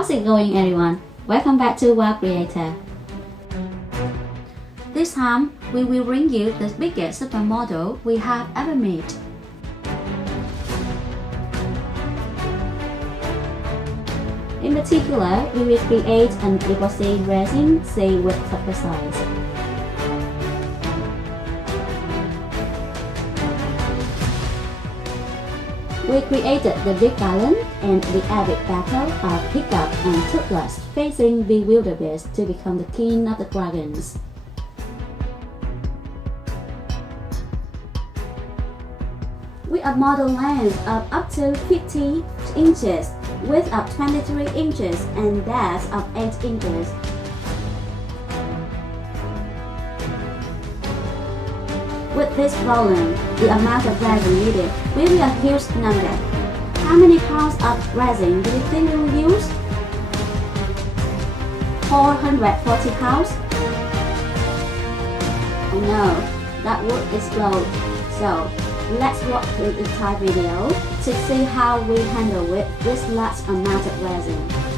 How's it going, everyone? Welcome back to Wow Creator. This time, we will bring you the biggest supermodel we have ever made. In particular, we will create an epoxy resin C with super size. We created the big balloon and the epic battle of Hiccup and Toothless facing Bewilderbeast to become the king of the dragons. With a model length of up to 50 inches, width of 23 inches, and depth of 8 inches. With this volume, the amount of resin needed will be a huge number. How many pounds of resin do you think we will use? 440 pounds? Oh no, that would explode. So, let's watch the entire video to see how we handle with this large amount of resin.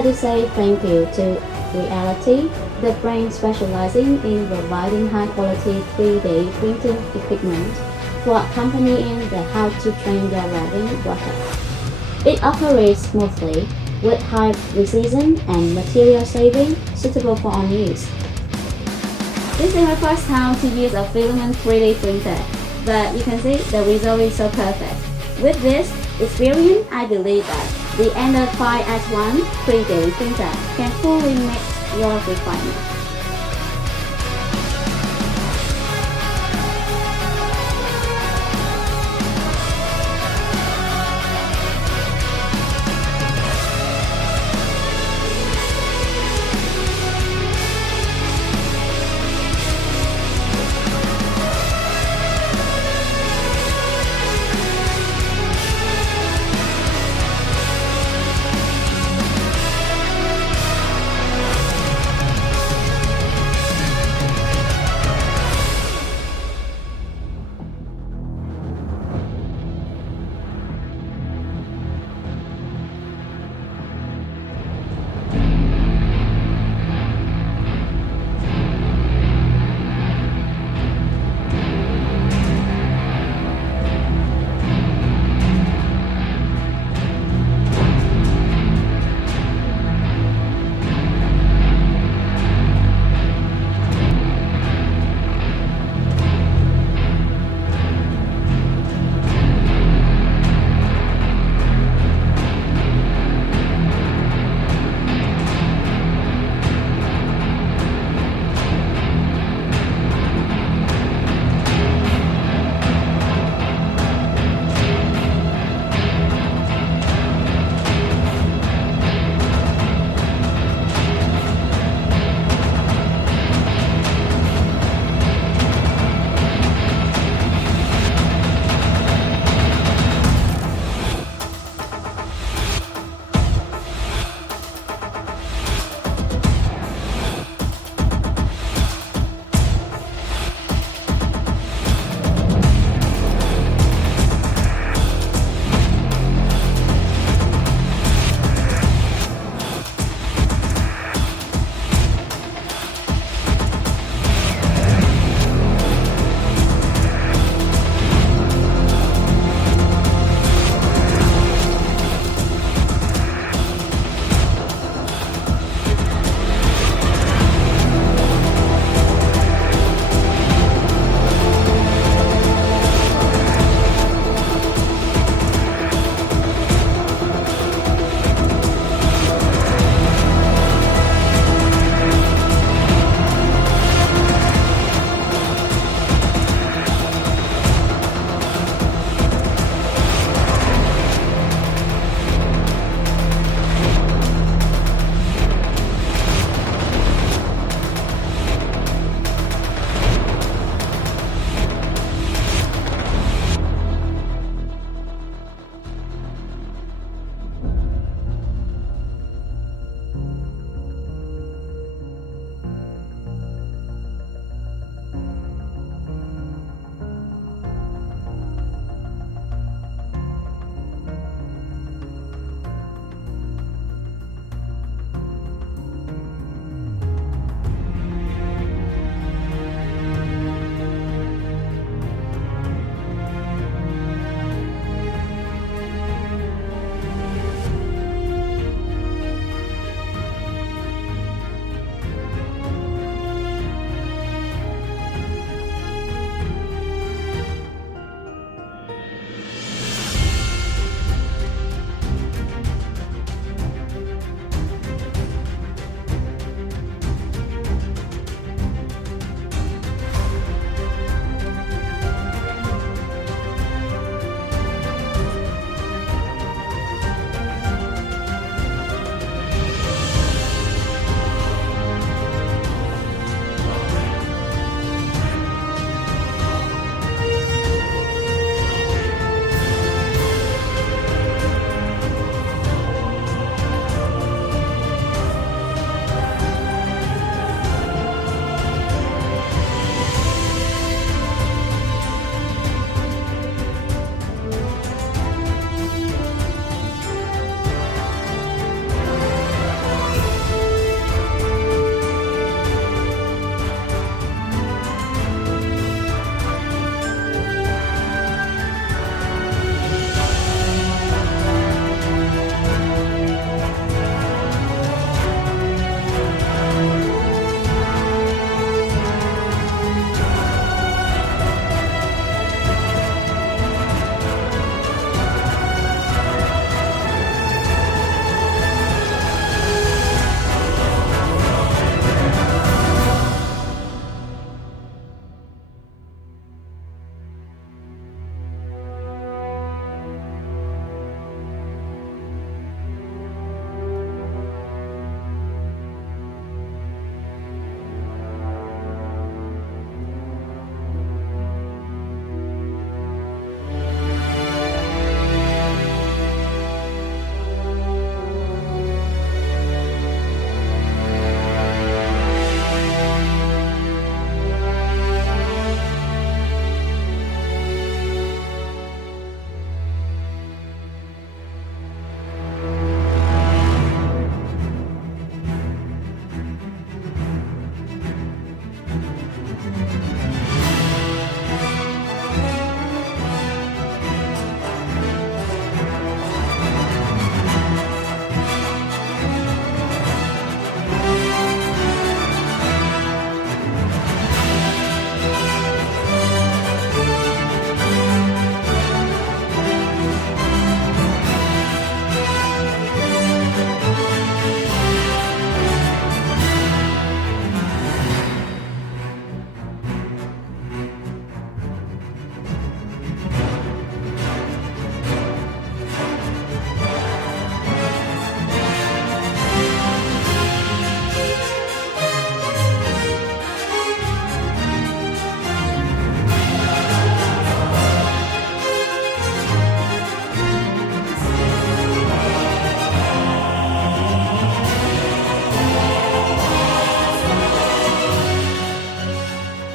like to say thank you to Reality, the brand specializing in providing high-quality 3D printing equipment for accompanying the How to Train Your Dragon workout. It operates smoothly with high precision and material saving suitable for all needs. This is my first time to use a filament 3D printer, but you can see the result is so perfect. With this experience, I believe that the Ender 5S1 3D printer can fully meet your requirements.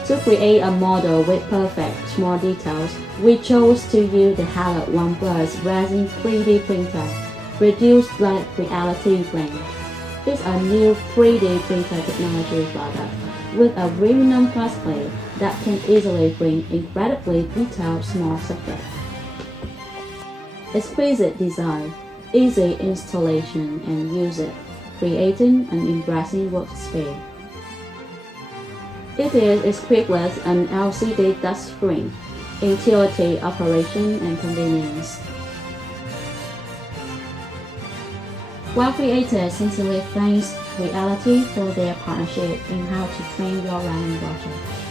To create a model with perfect small details, we chose to use the Halo OnePlus Resin 3D printer, reduced reality brain. It's a new 3D printer technology product with a aluminum plate that can easily print incredibly detailed small subjects. Exquisite design, easy installation and usage, creating an embracing workspace. It is equipped with an LCD touchscreen, intuitive operation and convenience. While creators sincerely thanks Reality for their partnership in how to train your writing project.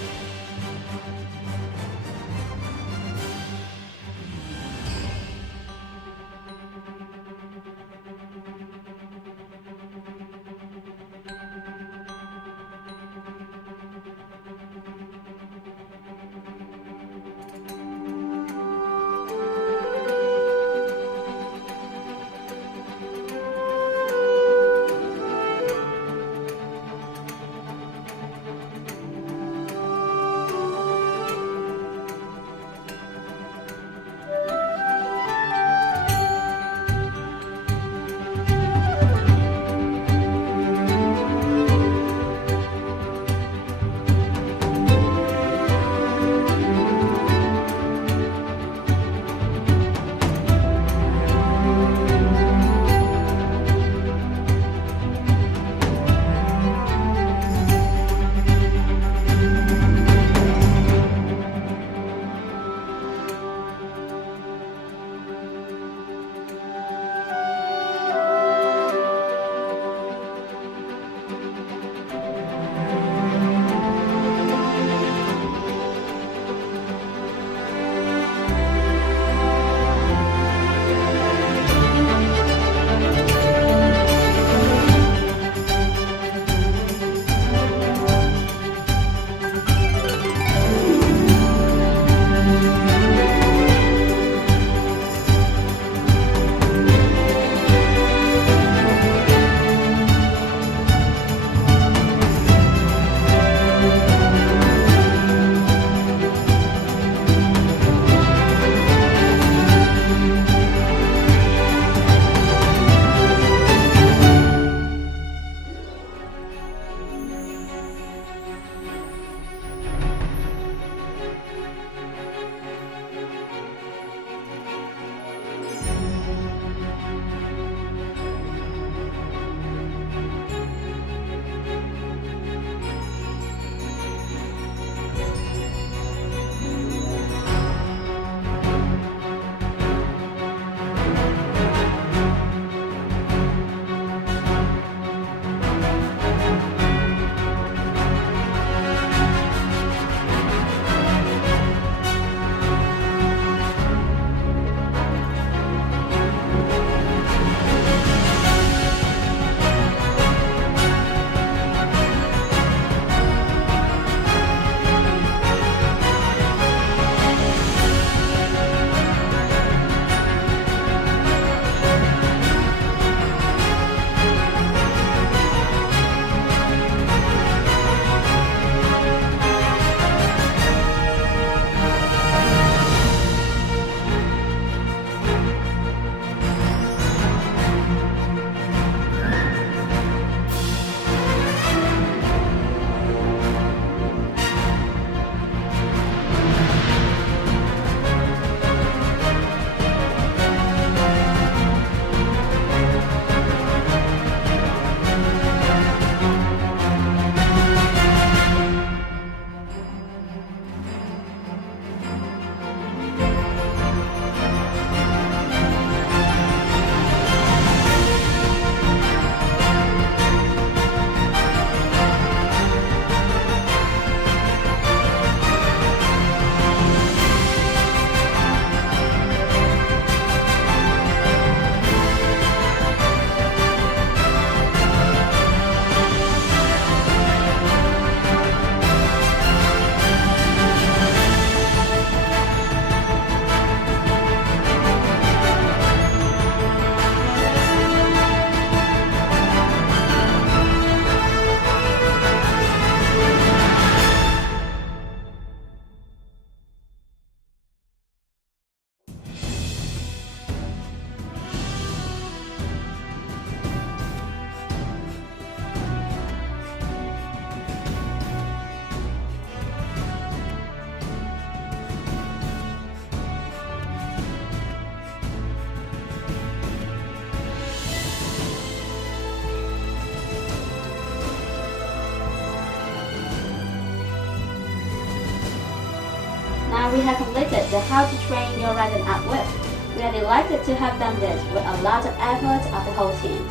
Now we have completed the How to Train Your Dragon artwork. We are delighted to have done this with a lot of effort of the whole team.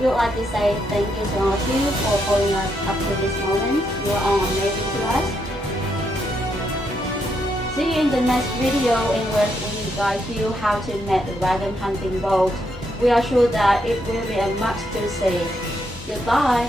We would like to say thank you to all of you for following us up to this moment. You are all amazing to us. See you in the next video in which we guide you how to make the dragon hunting boat. We are sure that it will be a must to see. Goodbye.